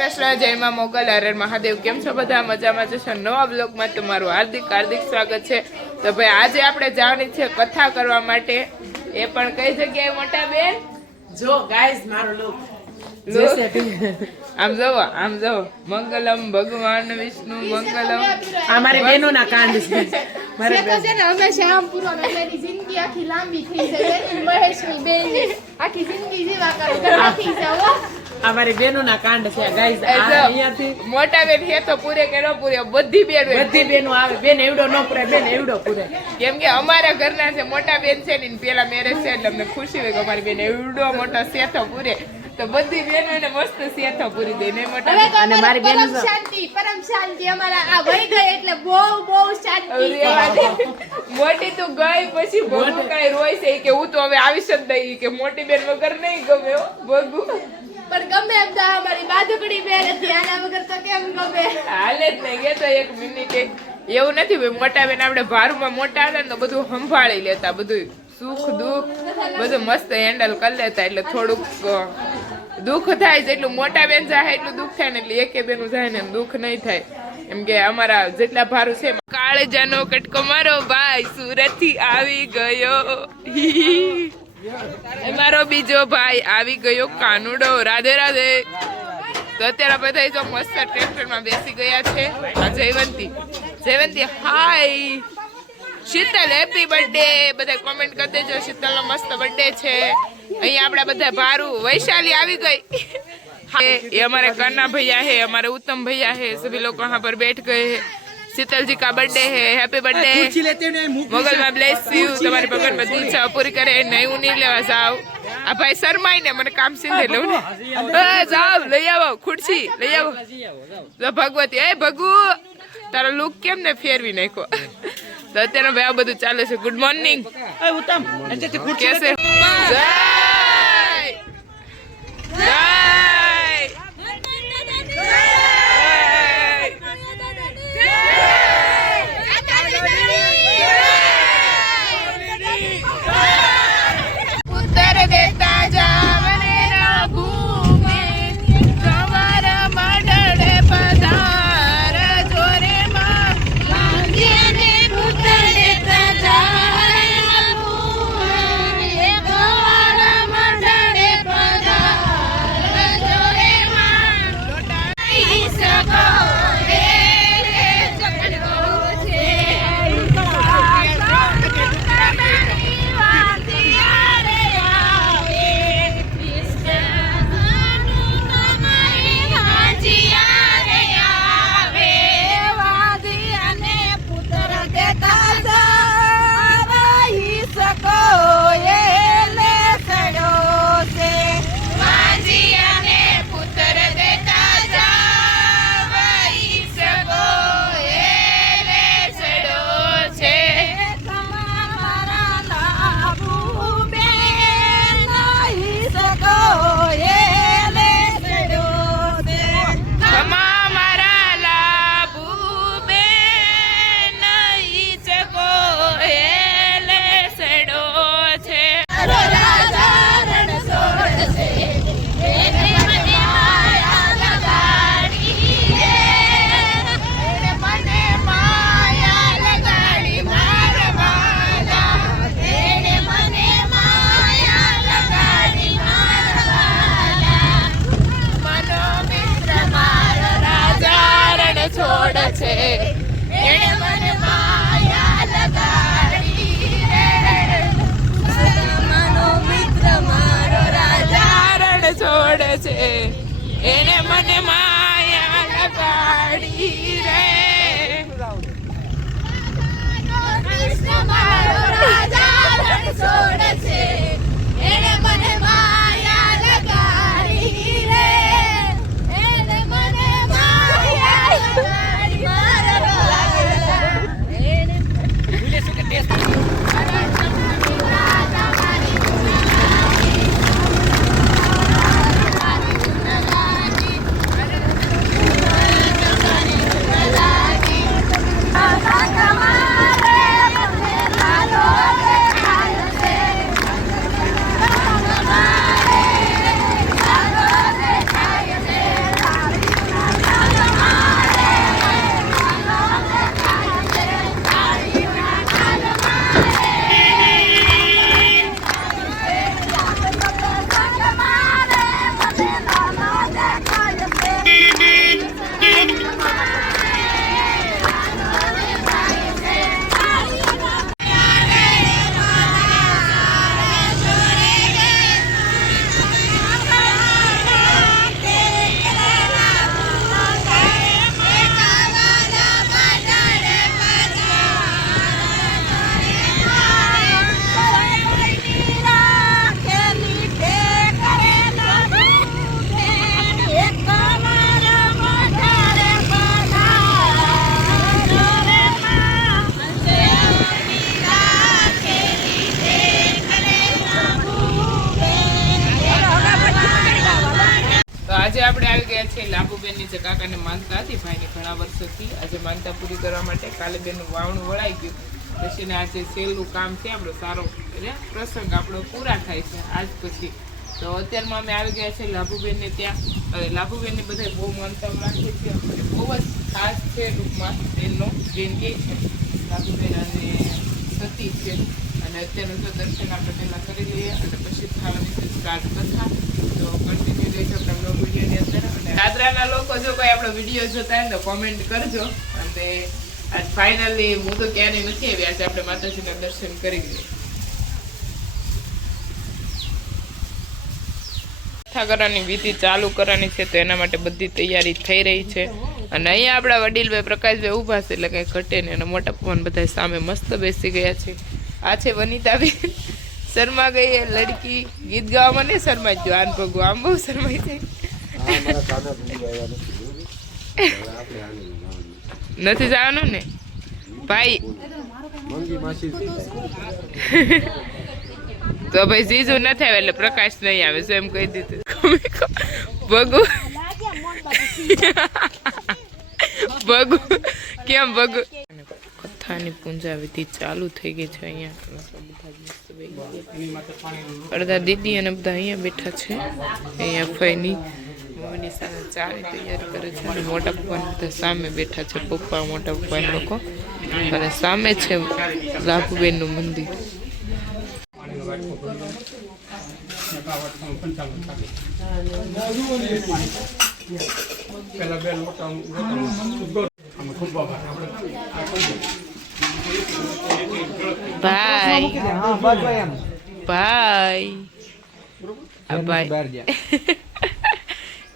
કૃષ્ણ જય માં મોગલ હરે મહાદેવ. કેમ છો બધા? મજામાં જશો નવા બ્લોગમાં તમારું હાર્દિક હાર્દિક સ્વાગત છે. તો ભાઈ આજે આપણે જવાની છે કથા કરવા માટે. એ પણ કઈ જગ્યાએ મોટા બેન? જો ગાઈઝ મારો લુક આમ જો આમ જો મંગલમ ભગવાન વિષ્ણુ મંગલમ. આ મારી બહેનો ના કાંડ છે. મારે તો છે ને અમે શ્યામ પૂરો ને જિંદગી આખી લાંબી થઈ જાય. મહેશની બેન આખી જિંદગી જીવા કરો નથી જાઓ આ બેનો ના કાંડ છે. ગાઈઝ અહીંયાથી મોટા બેન હે તો પૂરે કે નો પૂરે બધી બેન બધી બેનો આવે. બેન એવડો ન પૂરે બેન એવડો પૂરે. કેમ કે અમારા ઘરના છે મોટા બેન છે ને પેલા મેરેજ છે એટલે અમને ખુશી હોય કે અમારી બેન એવડો મોટો સેથો પૂરે. તો બધી બેનો એને મસ્ત સેથો પૂરી દે ને મોટા અને મારી બેન શાંતિ પરમ શાંતિ અમારા આ વહી ગઈ એટલે બહુ બહુ શાંતિ. મોટી તું ગઈ પછી ભગુ કાંઈ રોય છે કે હું તો હવે આવીશ જ નહીં. કે મોટી બેન વગર નહીં ગમે હો, ભગુ. પણ ગમે એમ તો અમારી બાજુકડી બેન હતી, આના વગર તો કેમ ગમે? હાલે જ નહીં એ તો એક મિનિટ એવું નથી, ભાઈ મોટા બેન આપણે ભારમાં મોટા હતા ને તો બધું સંભાળી લેતા બધું સુખ, દુઃખ, બધું મસ્ત હેન્ડલ કરી લેતા, એટલે થોડુંક દુઃખ થાય જેટલું મોટા બેન જાય એટલું દુઃખ થાય ને એટલે એકે બેનું જાય ને દુઃખ નહીં થાય. એમ કે અમારા જેટલા ભારું છે કાળજાનો કટકો, મારો ભાઈ સુરતથી આવી ગયો. મારો બીજો ભાઈ આવી ગયો કાનુડો. રાધે રાધે. તો અત્યારે આપણે જો મસ્ત ટ્રેક્ટરમાં બેસી ગયા છે. આ Jayvanti. Jayvanti hi Sheetal happy birthday બધા કોમેન્ટ કરી દેજો. શીતલનો મસ્ત બર્થડે છે. અહીંયા આપણા બધા ભારું, વૈશાલી આવી ગઈ. એ અમારે કન્ના ભૈયા હે, અમારે ઉત્તમ ભૈયા હે. સભી લોકો હા પર બેઠ ગયે હે. શીતલજી કા બર્થડે હે? હેપી બર્થડે મોગલ માં બ્લેસ યુ. તમારી ભગવાનમાં ઈચ્છા પૂરી કરે નહીં નહીં લેવા જાવ આ ભાઈ શરમાઈ ને મને કામ સિંધે લઉં ને. જાવ લઈ આવો ખુરશી લઈ આવો. ભગવતી એ ભગુ તારા લુક કેમ ને ફેરવી નાખો તો અત્યારે ભાઈ આ બધું ચાલે છે. ગુડ મોર્નિંગ ઉત્તમ. કેસે જય! Yeah! માયા લગાડી રે. એને માનતા પૂરી કરવા માટે કાલે બેનું વાવણું વળાઈ ગયું. પછીને આજે છેલ્લું કામ છે, આપણો સારો એટલે પ્રસંગ આપણો પૂરા થાય છે, આજ પછી. તો અત્યારમાં અમે આવી ગયા છે લાભુબેનને ત્યાં. લાભુબેનને બધા બહુ માનતા રાખે છે બહુ જ ખાસ છે ટૂંકમાં બેનનો, બેન કે છે. લાભુબેન અને સતી છે. અને અત્યારનું તો દર્શન આપણે પહેલાં કરી લઈએ, અને પછી છે સ્ટાર્ટ કથા. તો કન્ટિન્યુ રહેશે આપણા વિડીયોની અંદર. અને દાદરાના લોકો જો કોઈ આપણો વીડિયો જોતા હોય તો કોમેન્ટ કરજો. અને ફાઇનલી હું તો ક્યારેય નથી આવી. આજે આપણે માતાજીના દર્શન કરી લઈએ. કથા કરવાની વિધિ ચાલુ કરવાની છે તો એના માટે બધી તૈયારી થઈ રહી છે. અને અહીંયા આપણા વડીલભાઈ પ્રકાશભાઈ ઊભા છે એટલે કંઈ ઘટે નહીં. અને મોટા પવન બધા સામે મસ્ત બેસી ગયા છે. આ છે વનિતાબેન. શર્મા ગઈ એ લડકી. ગીત ગાવામાં નહીં શર્મા જો આન ભગવાન બહુ શરમાઈ જાય. નથી જવાનું ને? ભાઈ. તો ભાઈ જીજુ નથી આવે એટલે પ્રકાશ નહીં આવે શું એમ કહી દીધું. ભગુ ભગુ કેમ ભગુ કથાની પૂંજા વિધિ ચાલુ થઈ ગઈ છે અહીંયા. અડધા દીદી અને બધા અહીંયા બેઠા છે. અહીંયા ફઈની મમ્મીની સામે ચાની તૈયારી કરે છે અને મોટા પપ્પા બધા સામે બેઠા છે. પપ્પા મોટા પપ્પા એ લોકો. અને સામે છે લાભુબેનનું મંદિર. ભાઈ ભાઈ આ ભાઈ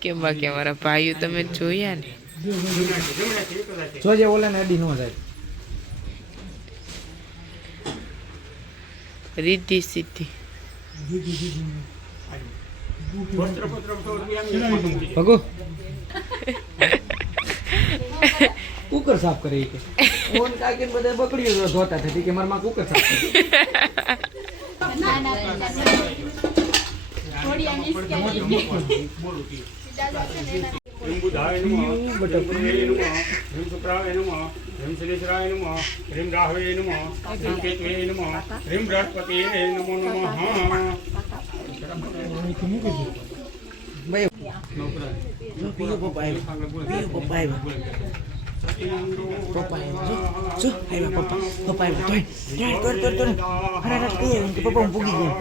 કેમ બાકી અમારા ભાઈઓ તમે જોયા ને જોજે ઓલા ને અડી નો જાય રીતિ સિદ્ધિ ભગો કુકર સાફ કરે કે ફોન કાકી ને બધા બકડીઓ ધોતા થતી કે મારા માં કુકર સાફ કરી ह्रीं बुधाय नमः ह्रीं बुधये नमः ह्रीं शुक्राय नमः ह्रीं शनीश्वराय नमः ह्रीं राहवे नमः ह्रीं केतवे नमः ह्रीं बृहस्पतये नमो नमः ભાઈ જો પીયો પપ્પા આવ્યો પીયો પપ્પા આવ્યો પપ્પા જો આવ્યા પપ્પા પપ્પા આવ્યા તોય ત્યાં તોડ તોડ તોડ અરે અરે કઈ એમ કે પપ્પા હું ભૂગી ગયો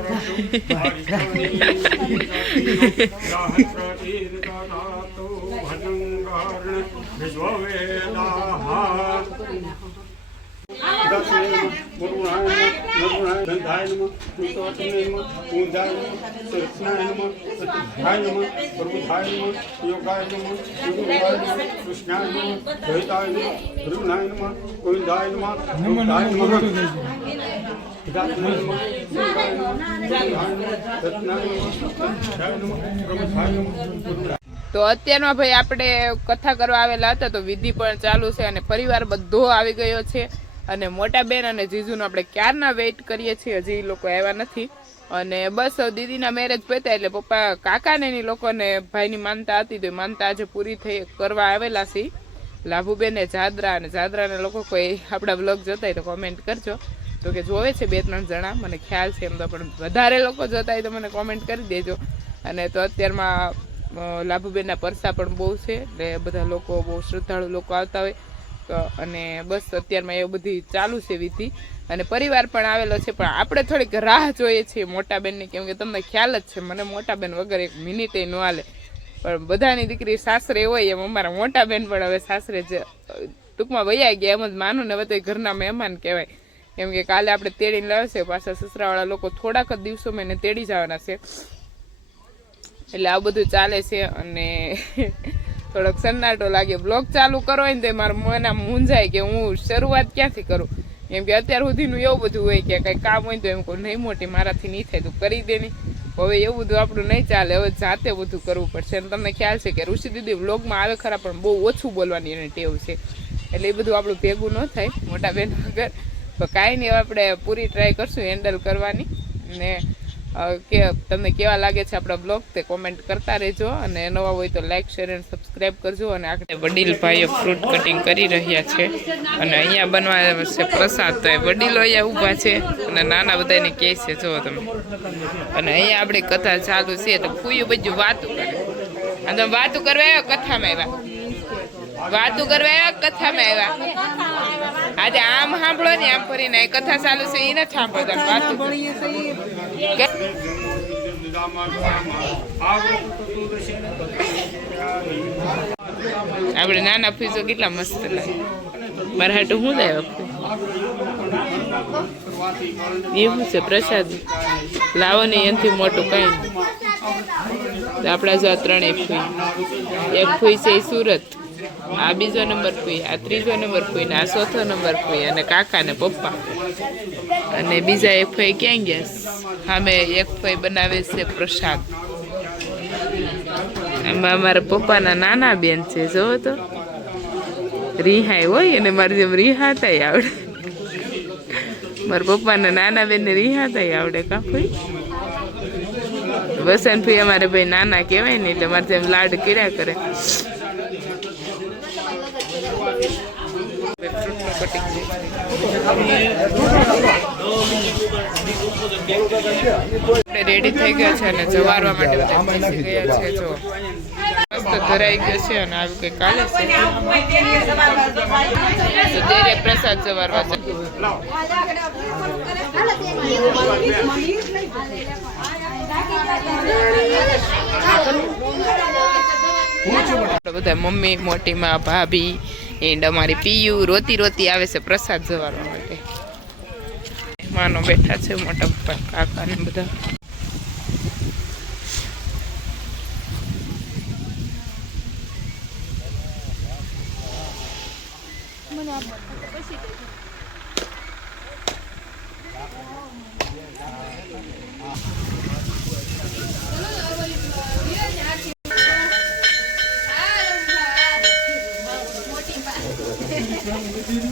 વિશ્વવેદા ಧನಾಯ ನಮಃ ಪುರುಷೋತ್ತಮಾಯ ನಮಃ ಪೂಜಾಯ ನಮಃ ಶ್ರೇಷ್ಠಾಯ ನಮಃ ಸತಿಭ್ಯಾಯ ನಮಃ ಪ್ರಬುದ್ಧಾಯ ನಮಃ ಯೋಗಾಯ ನಮಃ ಯೋಗವಾಯ ನಮಃ ಕೃಷ್ಣಾಯ ನಮಃ ದ್ವೈತಾಯ ನಮಃ ರುಣಾಯ ನಮಃ ಗೋವಿಂದಾಯ ನಮಃ ಗೋವಿಂದಾಯ ನಮಃ હિતાત્મા નમઃ શિવાય નમઃ તો અત્યારમાં ભાઈ આપણે કથા કરવા આવેલા હતા તો વિધિ પણ ચાલુ છે અને પરિવાર બધો આવી ગયો છે અને મોટા બેન અને જીજુનો આપણે ક્યારના વેઇટ કરીએ છીએ? હજી એ લોકો આવ્યા નથી. અને બસ દીદીના મેરેજ પત્યા એટલે પપ્પા કાકાને એની લોકોને ભાઈની માનતા હતી તો એ માનતા આજે પૂરી થઈ, કરવા આવેલા છે લાભુબેને જાદરા અને જાદરાના લોકો કોઈ આપણા બ્લોગ જોતા હોય તો કોમેન્ટ કરજો. તો કે જોવે છે બે ત્રણ જણા, મને ખ્યાલ છે એમ તો, પણ વધારે લોકો જોતા હોય તો મને કોમેન્ટ કરી દેજો. અને તો અત્યારમાં લાભુબેનના પરસા પણ બહુ છે, એટલે બધા લોકો બહુ શ્રદ્ધાળુ લોકો આવતા હોય. તો અને બસ અત્યારમાં એવું બધી ચાલુ છે વિધિ. અને પરિવાર પણ આવેલો છે, પણ આપણે થોડીક રાહ જોઈએ છીએ મોટા બેનની કેમ કે તમને ખ્યાલ જ છે, મને મોટા બેન વગર એક મિનિટે ન હાલે. પણ બધાની દીકરી સાસરે હોય એમ, અમારા મોટા બેન પણ હવે સાસરે જ ટૂંકમાં વૈયા ગયા એમ જ માનું ને હવે તો એ ઘરના મહેમાન કહેવાય. કેમ કે કાલે આપણે તેડીને લાવશે પાછા સસરાવાળા લોકો થોડાક જ દિવસોમાં એને તેડી જવાના છે. એટલે આ બધું ચાલે છે અને થોડોક સન્નાટો લાગે. બ્લોગ ચાલુ કરો ને તો મારા આમ મૂંઝાય કે હું શરૂઆત ક્યાંથી કરું? કેમ કે અત્યાર સુધીનું એવું બધું હોય કે કંઈ કામ હોય તો એમ કહું, નહીં મોટી, મારાથી નહીં થાય, તું કરી દે હવે એવું બધું આપણું નહીં ચાલે. હવે જાતે બધું કરવું પડશે. અને તમને ખ્યાલ છે કે ઋષિ દીદી વ્લોગમાં આવે ખરા, પણ બહુ ઓછું બોલવાની એને ટેવ છે. એટલે એ બધું આપણું ભેગું ન થાય, મોટા બેન વગર. તો કાંઈ નહીં આપણે પૂરી ટ્રાય કરશું હેન્ડલ કરવાની. ને કે તમને કેવા લાગે છે આપણા બ્લોગ, તે કોમેન્ટ કરતા રહેજો અને નવા હોય તો લાઈક શેર અને સબસ્ક્રાઈબ કરજો અને આગળ વડીલ ભાઈઓ ફ્રૂટ કટિંગ કરી રહ્યા છે. અને અહીંયા બનવા છે પ્રસાદ, તો એ વડીલો અહીંયા ઊભા છે અને નાના બધાને કહે છે જો તમે. અને અહીંયા આપણી કથા ચાલુ છે, તો ફૂયું બધું વાતું કરે. અને તમે વાતું કરવા આવ્યા, કથામાં આવ્યા. વાતું કરવા આવ્યા, કથામાં આવ્યા. આજે આમ સાંભળો ને આમ ફરીને એ કથા ચાલુ છે એ નથી સાંભળતા આપણે નાના ફીસો કેટલા મસ્ત લાગે. મારા હાટું હું લાવ્યો એવું છે પ્રસાદ? લાવો ને એનાથી મોટું કઈ. નહીં આપણા જો આ ત્રણેય ફૂઈ. એક ફૂઈ છે એ સુરત. આ બીજો નંબર કોઈ, આ ત્રીજો નંબર કોઈ, ને આ ચોથો નંબર કોઈ, અને કાકા ને પપ્પા. અને બીજા એક ફઈ ક્યાં ગયા સામે એક ફઈ બનાવે છે પ્રસાદ. એમાં મારા પપ્પાના નાના બેન છે જોવો તો. રિહાય હોય અને મારી જેમ રિહાતાય આવડે. મારા પપ્પાના નાના બેનને રિહાતાય આવડે કા ભાઈ વસંત ભાઈ અમારે ભાઈ નાના કહેવાય ને, એટલે મારે જેમ લાડ કર્યા કરે. આપણે રેડી થઈ ગયા છે અને જવારવા માટે બેસી ગયા છે, જો. મસ્ત ધરાઈ ગયો છે અને આવી કઈ કાલે છે. પ્રસાદ જવારવા છે. બધા મમ્મી મોટી માં ભાભી એન્ડ અમારી પીયુ રોતી રોતી આવે છે પ્રસાદ જવાનો માટે. માનો બેઠા છે મોટા પપ્પા કાકા ને બધા.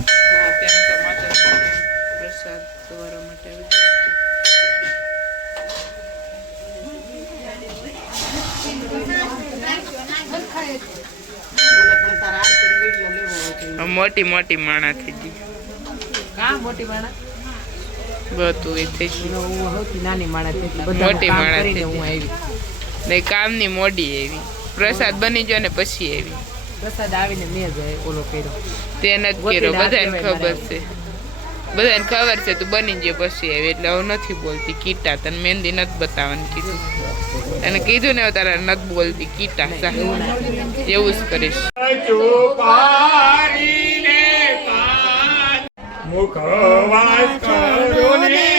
ત્યાંનું તો પ્રસાદ સવારવા માટે આવી ગયા મોટી મોટી માણા થઈ ગઈ. કા મોટી માણા? બધું એ થઈ ગયું. નાની માણા મોટી કામ માણા થઈ હું આવી. ને કામની મોડી એવી પ્રસાદ બની ગયો ને પછી એવી પ્રસાદ આવીને મેં જ ઓલો કર્યો. તેને જ કર્યો. બધાને ખબર છે. બધાને ખબર છે તું બની ગયો પછી આવી એટલે હું નથી બોલતી કીટા. તને મહેંદી નથી બતાવવાનું કીધું. અને કીધું ને હવે તારે નથી બોલતી કીટા. સાહેબ એવું જ કરીશ. મુખવાસ કરો ને.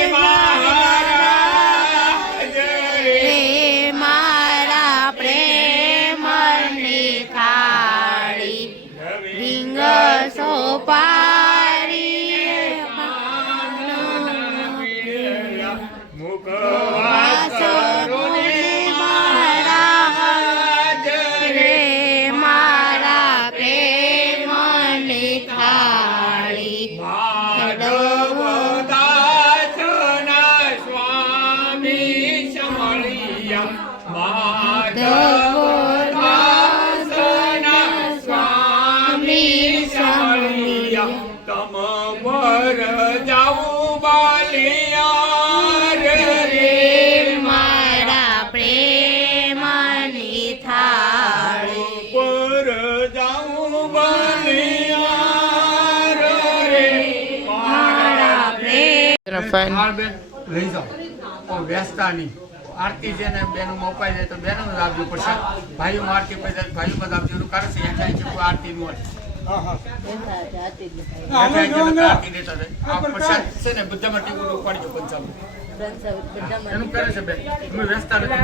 ફાઇન હાલ બેન લઈ જાઓ. ઓ વ્યસ્તા નહીં. આરતી છે ને બેનો મોપાઈ જાય તો બેનો જ આપજો. પડશે ભાઈઓ આરતી પછી જાય ભાઈઓ બધા આપજો. એનું કારણ છે એના છે કોઈ આરતી નું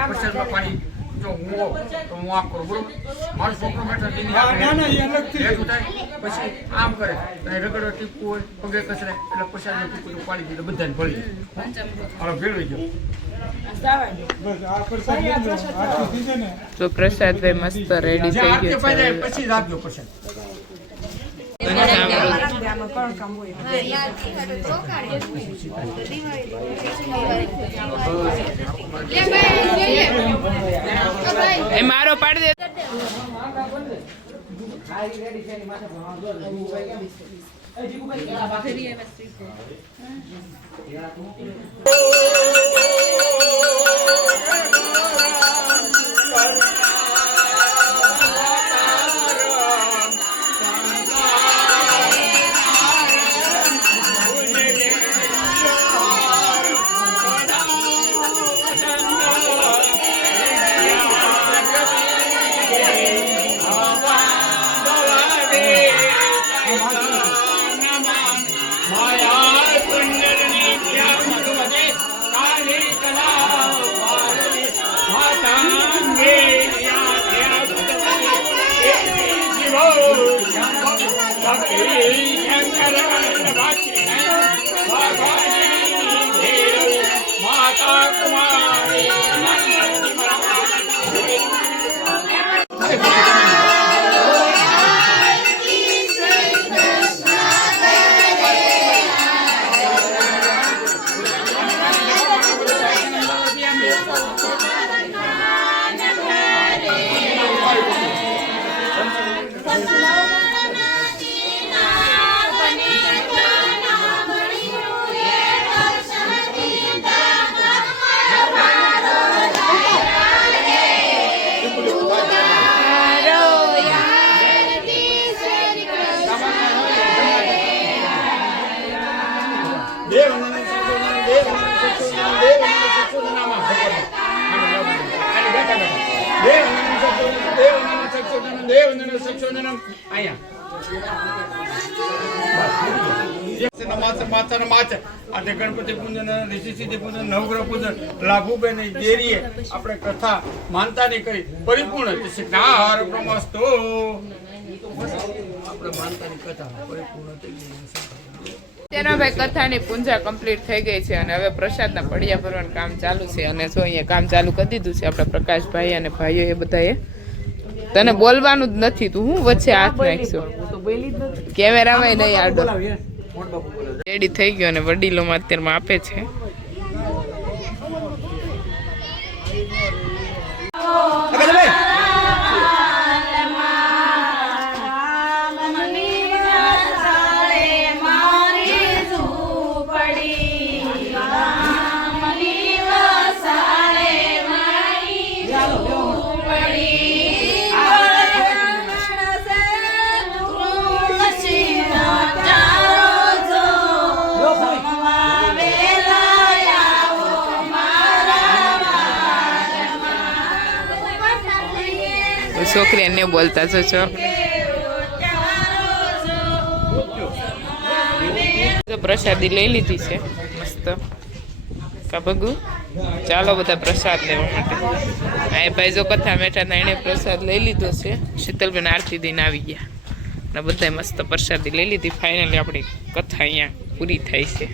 પ્રસાદ પાણી જો હું હોઉં તો હું આમ કરું બરોબર? મારો છોકરો બેઠો તેની આપણે ભેગું થાય પછી આમ કરે. અને રગડો ટીપકું હોય પગે કચરે એટલે પ્રસાદનું ટીપકું પાડી દીધું બધાને ભેળવી ગયો. તો પ્રસાદભાઈ મસ્ત રેડી થઈ ગયો પછી રાખજો પ્રસાદ. ભાઈ જોઈએ આ ભાઈ એ મારો પાડી દે. માતા ગણપતિ પૂજન ઋષિ સિદ્ધિ પૂજન નવગ્રહ પૂજન લાભુબેન દેરીએ આપણે કથા માનતાની કરી પરિપૂર્ણ જ્ઞાર પ્રમસ્તો આપણે કથા, પરિપૂર્ણ થઈ ગઈ. તેના ભાઈ કથાની પૂંજા કમ્પ્લીટ થઈ ગઈ છે અને હવે પ્રસાદના પડિયા ભરવાનું કામ ચાલુ છે અને જો અહીંયા કામ ચાલુ કરી દીધું છે આપણા પ્રકાશભાઈ અને ભાઈઓ એ બધાએ. તને બોલવાનું જ નથી તું હું વચ્ચે હાથ નાખશો? કેમેરામાં નહીં આડો રેડી થઈ ગયો અને વડીલોમાં અત્યારમાં આપે છે. છોકરી એને બોલતા છો. છો પ્રસાદી લઈ લીધી છે, મસ્ત. કા ભગુ? ચાલો બધા પ્રસાદ લેવા માટે. આ ભાઈ જો કથા મેઠા એને પ્રસાદ લઈ લીધો છે. શીતલબેન આરતી દઈને આવી ગયા. અને બધાએ મસ્ત પ્રસાદી લઈ લીધી. ફાઇનલી આપણી કથા અહીંયા પૂરી થાય છે.